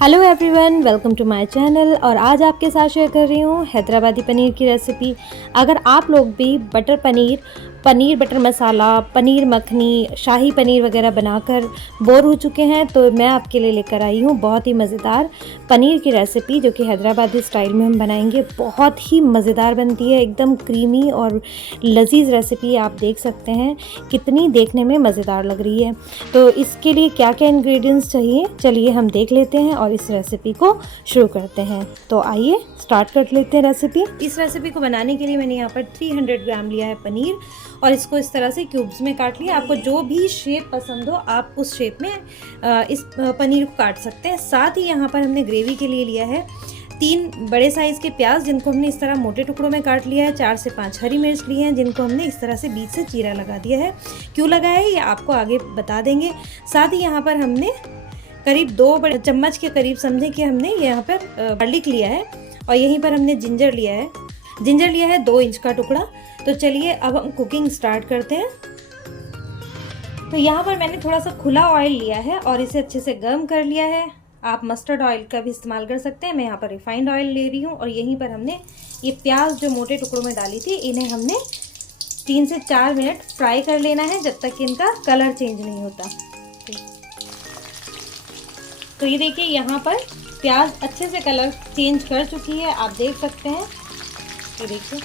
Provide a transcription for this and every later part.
Hello everyone, welcome to my channel. और आज आपके साथ शेयर कर रही हूँ हैदराबादी पनीर की रेसिपी। अगर आप लोग भी बटर पनीर, पनीर बटर मसाला, पनीर मखनी, शाही पनीर वगैरह बनाकर बोर हो चुके हैं तो मैं आपके लिए लेकर आई हूँ बहुत ही मज़ेदार पनीर की रेसिपी, जो कि हैदराबादी स्टाइल में हम बनाएंगे। बहुत ही मज़ेदार बनती है, एकदम क्रीमी और लजीज रेसिपी। आप देख सकते हैं कितनी देखने में मज़ेदार लग रही है। तो इसके लिए क्या क्या इंग्रेडिएंट्स चाहिए, चलिए हम देख लेते हैं और इस रेसिपी को शुरू करते हैं। तो आइए स्टार्ट कर लेते हैं रेसिपी। इस रेसिपी को बनाने के लिए मैंने यहाँ पर 300 ग्राम लिया है पनीर, और इसको इस तरह से क्यूब्स में काट लिया। आपको जो भी शेप पसंद हो आप उस शेप में इस पनीर को काट सकते हैं। साथ ही यहाँ पर हमने ग्रेवी के लिए लिया है 3 बड़े साइज़ के प्याज, जिनको हमने इस तरह मोटे टुकड़ों में काट लिया है। 4 से 5 हरी मिर्च लिए हैं, जिनको हमने इस तरह से बीच से चीरा लगा दिया है। क्यों लगाया है ये आपको आगे बता देंगे। साथ ही यहाँ पर हमने करीब 2 बड़े चम्मच के करीब समझे कि हमने यहाँ पर गार्लिक लिया है, और यहीं पर हमने जिंजर लिया है 2 इंच का टुकड़ा। तो चलिए अब हम कुकिंग स्टार्ट करते हैं। तो यहाँ पर मैंने थोड़ा सा खुला ऑयल लिया है और इसे अच्छे से गर्म कर लिया है। आप मस्टर्ड ऑयल का भी इस्तेमाल कर सकते हैं, मैं यहाँ पर रिफाइंड ऑयल ले रही हूँ। और यहीं पर हमने ये प्याज जो मोटे टुकड़ों में डाली थी, इन्हें हमने 3 से 4 मिनट फ्राई कर लेना है, जब तक कि इनका कलर चेंज नहीं होता। तो ये देखिए यहाँ पर प्याज अच्छे से कलर चेंज कर चुकी है, आप देख सकते हैं, ये देखिए।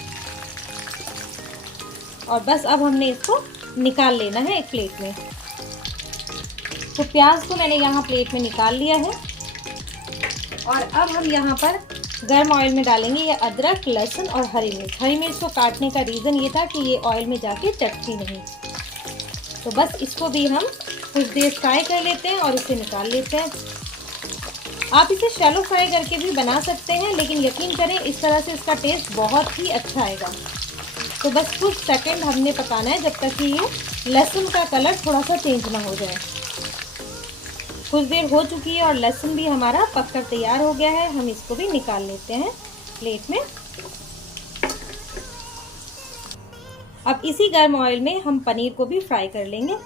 और बस अब हमने इसको निकाल लेना है एक प्लेट में। तो प्याज को मैंने यहाँ प्लेट में निकाल लिया है, और अब हम यहाँ पर गर्म ऑयल में डालेंगे ये अदरक, लहसुन और हरी मिर्च। हरी मिर्च को काटने का रीज़न ये था कि ये ऑयल में जाके चटती नहीं। तो बस इसको भी हम कुछ देर फ्राई कर लेते हैं और इसे निकाल लेते हैं। आप इसे शैलो फ्राई करके भी बना सकते हैं, लेकिन यकीन करें इस तरह से इसका टेस्ट बहुत ही अच्छा आएगा। तो बस कुछ सेकंड हमने पकाना है, जब तक कि ये लहसुन का कलर थोड़ा सा चेंज ना हो जाए। कुछ देर हो चुकी है और लहसुन भी हमारा पककर तैयार हो गया है। हम इसको भी निकाल लेते हैं प्लेट में। अब इसी गर्म ऑयल में हम पनीर को भी फ्राई कर लेंगे।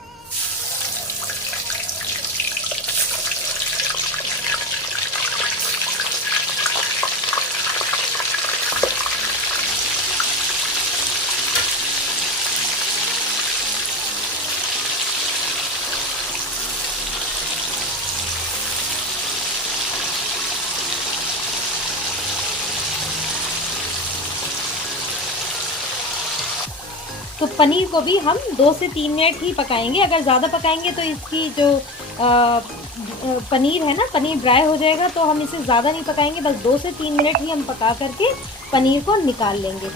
तो पनीर को भी हम 2 से 3 मिनट ही पकाएंगे। अगर ज़्यादा पकाएंगे तो इसकी जो पनीर है ना, पनीर ड्राई हो जाएगा। तो हम इसे ज़्यादा नहीं पकाएंगे, बस 2 से 3 मिनट ही हम पका करके पनीर को निकाल लेंगे।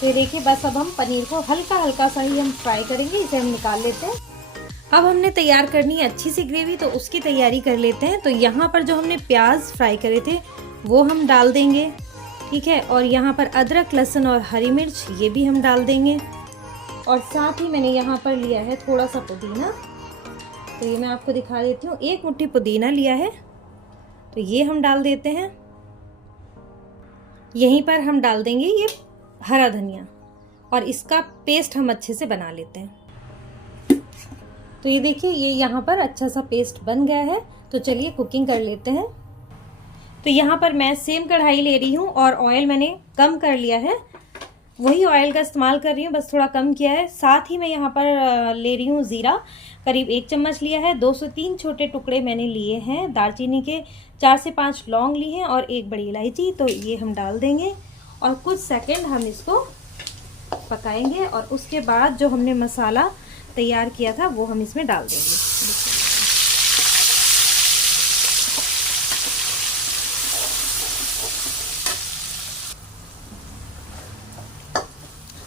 तो देखिए बस अब हम पनीर को हल्का हल्का सा ही हम फ्राई करेंगे, इसे हम निकाल लेते हैं। अब हमने तैयार करनी है अच्छी सी ग्रेवी, तो उसकी तैयारी कर लेते हैं। तो यहाँ पर जो हमने प्याज फ्राई करे थे वो हम डाल देंगे, ठीक है। और यहाँ पर अदरक, लहसुन और हरी मिर्च ये भी हम डाल देंगे। और साथ ही मैंने यहाँ पर लिया है थोड़ा सा पुदीना, तो ये मैं आपको दिखा देती हूँ। 1 मुट्ठी पुदीना लिया है, तो ये हम डाल देते हैं। यहीं पर हम डाल देंगे ये हरा धनिया, और इसका पेस्ट हम अच्छे से बना लेते हैं। तो ये देखिए ये यहाँ पर अच्छा सा पेस्ट बन गया है। तो चलिए कुकिंग कर लेते हैं। तो यहाँ पर मैं सेम कढ़ाई ले रही हूँ और ऑयल मैंने कम कर लिया है, वही ऑयल का इस्तेमाल कर रही हूँ, बस थोड़ा कम किया है। साथ ही मैं यहाँ पर ले रही हूँ ज़ीरा, करीब 1 चम्मच लिया है। 2 से 3 छोटे टुकड़े मैंने लिए हैं दालचीनी के, 4 से 5 लौंग लिए हैं और 1 बड़ी इलायची। तो ये हम डाल देंगे और कुछ सेकंड हम इसको पकाएंगे, और उसके बाद जो हमने मसाला तैयार किया था वो हम इसमें डाल देंगे।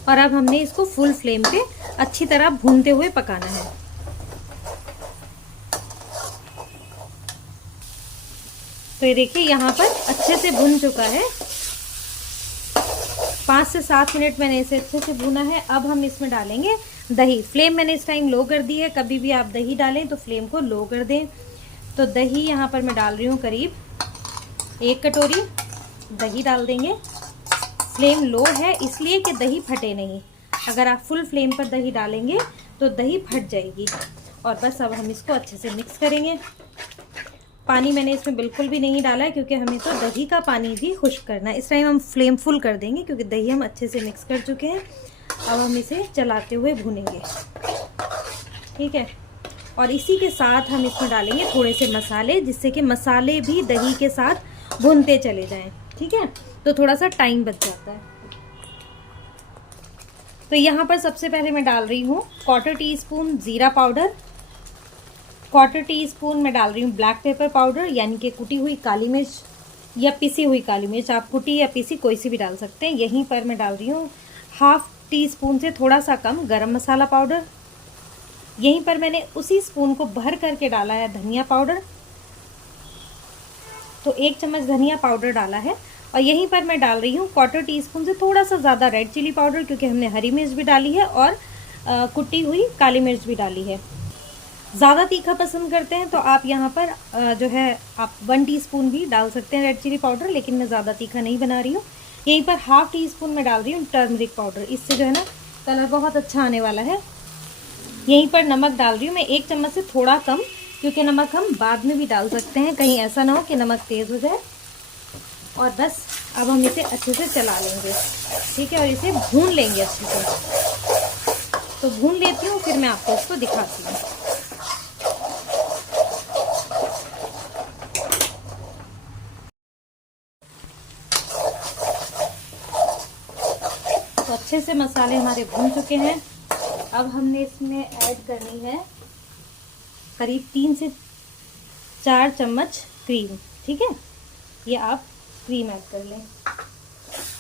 और अब हमने इसको फुल फ्लेम पे अच्छी तरह भूनते हुए पकाना है। तो ये देखिए यहाँ पर अच्छे से भुन चुका है। 5 से 7 मिनट मैंने इसे अच्छे से भुना है। अब हम इसमें डालेंगे दही। फ्लेम मैंने इस टाइम लो कर दी है, कभी भी आप दही डालें तो फ्लेम को लो कर दें। तो दही यहाँ पर मैं डाल रही हूँ, करीब 1 कटोरी दही डाल देंगे। फ्लेम लो है इसलिए कि दही फटे नहीं। अगर आप फुल फ्लेम पर दही डालेंगे तो दही फट जाएगी। और बस अब हम इसको अच्छे से मिक्स करेंगे। पानी मैंने इसमें बिल्कुल भी नहीं डाला है, क्योंकि हमें तो दही का पानी भी खुश्क करना है। इस टाइम हम फ्लेम फुल कर देंगे, क्योंकि दही हम अच्छे से मिक्स कर चुके हैं। अब हम इसे चलाते हुए भूनेंगे, ठीक है। और इसी के साथ हम इसमें डालेंगे थोड़े से मसाले, जिससे कि मसाले भी दही के साथ भूनते चले जाएं, ठीक है। तो थोड़ा सा टाइम बच जाता है। तो यहाँ पर सबसे पहले मैं डाल रही हूँ 1/4 टीस्पून जीरा पाउडर, 1/4 टीस्पून मैं डाल रही हूँ ब्लैक पेपर पाउडर, यानी कि कुटी हुई काली मिर्च या पिसी हुई काली मिर्च, आप कुटी या पिसी कोई सी भी डाल सकते हैं। यहीं पर मैं डाल रही हूँ 1/2 टीस्पून से थोड़ा सा कम गरम मसाला पाउडर। यहीं पर मैंने उसी स्पून को भर करके डाला है धनिया पाउडर, तो 1 चम्मच धनिया पाउडर डाला है। और यहीं पर मैं डाल रही हूँ 1/4 टीस्पून से थोड़ा सा ज़्यादा रेड चिली पाउडर, क्योंकि हमने हरी मिर्च भी डाली है और कुटी हुई काली मिर्च भी डाली है। ज़्यादा तीखा पसंद करते हैं तो आप यहाँ पर जो है आप 1 टीस्पून भी डाल सकते हैं रेड चिली पाउडर, लेकिन मैं ज़्यादा तीखा नहीं बना रही हूँ। यहीं पर 1/2 टीस्पून मैं डाल रही हूँ टर्मरिक पाउडर, इससे जो है ना कलर बहुत अच्छा आने वाला है। यहीं पर नमक डाल रही हूँ मैं 1 चम्मच से थोड़ा कम, क्योंकि नमक हम बाद में भी डाल सकते हैं, कहीं ऐसा ना हो कि नमक तेज़ हो जाए। और बस अब हम इसे अच्छे से चला लेंगे, ठीक है, और इसे भून लेंगे अच्छे से। तो भून लेती हूँ, फिर मैं आपको इसको दिखाती हूँ। तो अच्छे से मसाले हमारे भून चुके हैं। अब हमने इसमें ऐड करनी है करीब 3 से 4 चम्मच क्रीम, ठीक है। ये आप क्रीम ऐड कर लें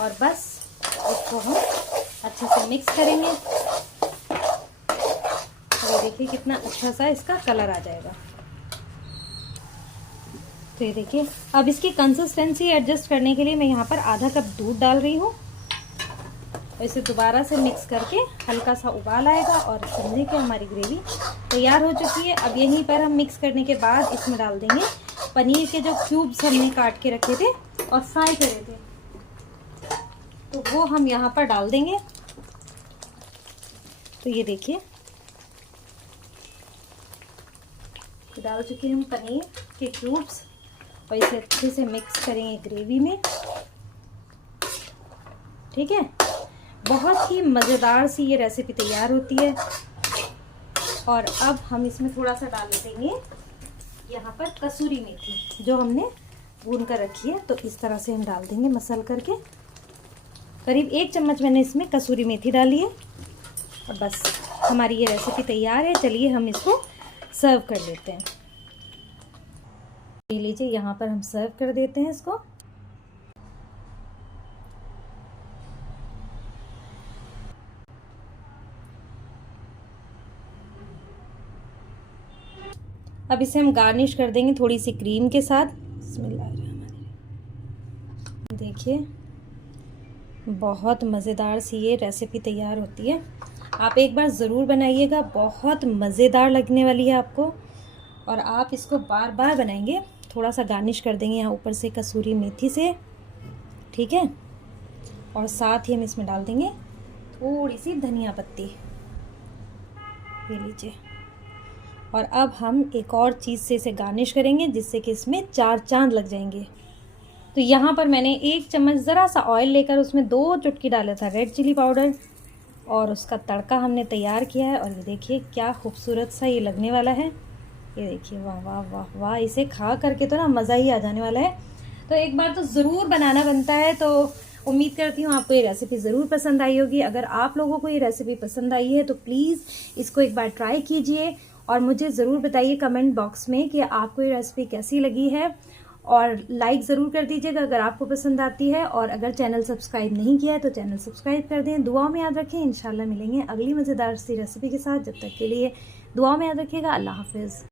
और बस इसको हम अच्छे से मिक्स करेंगे। तो ये देखिए कितना अच्छा सा इसका कलर आ जाएगा। तो ये देखिए, अब इसकी कंसिस्टेंसी एडजस्ट करने के लिए मैं यहाँ पर आधा कप दूध डाल रही हूँ। इसे दोबारा से मिक्स करके हल्का सा उबाल आएगा और समझिए कि हमारी ग्रेवी तैयार हो चुकी है। अब यहीं पर हम मिक्स करने के बाद इसमें डाल देंगे पनीर के जो क्यूब्स हमने काट के रखे थे और फ्राई करे थे, तो वो हम यहाँ पर डाल देंगे। तो ये देखिए डाल चुके हैं हम पनीर के क्यूब्स और इसे अच्छे से मिक्स करेंगे ग्रेवी में, ठीक है। बहुत ही मज़ेदार सी ये रेसिपी तैयार होती है। और अब हम इसमें थोड़ा सा डाल देंगे यहाँ पर कसूरी मेथी, जो हमने भून कर रखी है। तो इस तरह से हम डाल देंगे मसल करके। करीब 1 चम्मच मैंने इसमें कसूरी मेथी डाली है और बस हमारी ये रेसिपी तैयार है। चलिए हम इसको सर्व कर लेते हैं। ले लीजिए, यहाँ पर हम सर्व कर देते हैं इसको। अब इसे हम गार्निश कर देंगे थोड़ी सी क्रीम के साथ। देखिए बहुत मज़ेदार सी ये रेसिपी तैयार होती है। आप एक बार ज़रूर बनाइएगा, बहुत मज़ेदार लगने वाली है आपको। और आप इसको बार बार बनाएंगे। थोड़ा सा गार्निश कर देंगे यहाँ ऊपर से कसूरी मेथी से, ठीक है। और साथ ही हम इसमें डाल देंगे थोड़ी सी धनिया पत्ती, ये लीजिए। और अब हम एक और चीज़ से इसे गार्निश करेंगे, जिससे कि इसमें 4 चांद लग जाएंगे। तो यहाँ पर मैंने 1 चम्मच ज़रा सा ऑयल लेकर उसमें 2 चुटकी डाला था रेड चिली पाउडर और उसका तड़का हमने तैयार किया है। और ये देखिए क्या खूबसूरत सा ये लगने वाला है। ये देखिए, वाह वाह वाह वाह, इसे खा करके तो ना मज़ा ही आ जाने वाला है। तो एक बार तो ज़रूर बनाना बनता है। तो उम्मीद करती हूँ आपको ये रेसिपी ज़रूर पसंद आई होगी। अगर आप लोगों को ये रेसिपी पसंद आई है तो प्लीज़ इसको एक बार ट्राई कीजिए और मुझे ज़रूर बताइए कमेंट बॉक्स में कि आपको ये रेसिपी कैसी लगी है। और लाइक ज़रूर कर दीजिएगा अगर आपको पसंद आती है। और अगर चैनल सब्सक्राइब नहीं किया है तो चैनल सब्सक्राइब कर दें। दुआओं में याद रखें। इंशाल्लाह मिलेंगे अगली मज़ेदार सी रेसिपी के साथ। जब तक के लिए दुआओं में याद रखिएगा। अल्लाह हाफिज़।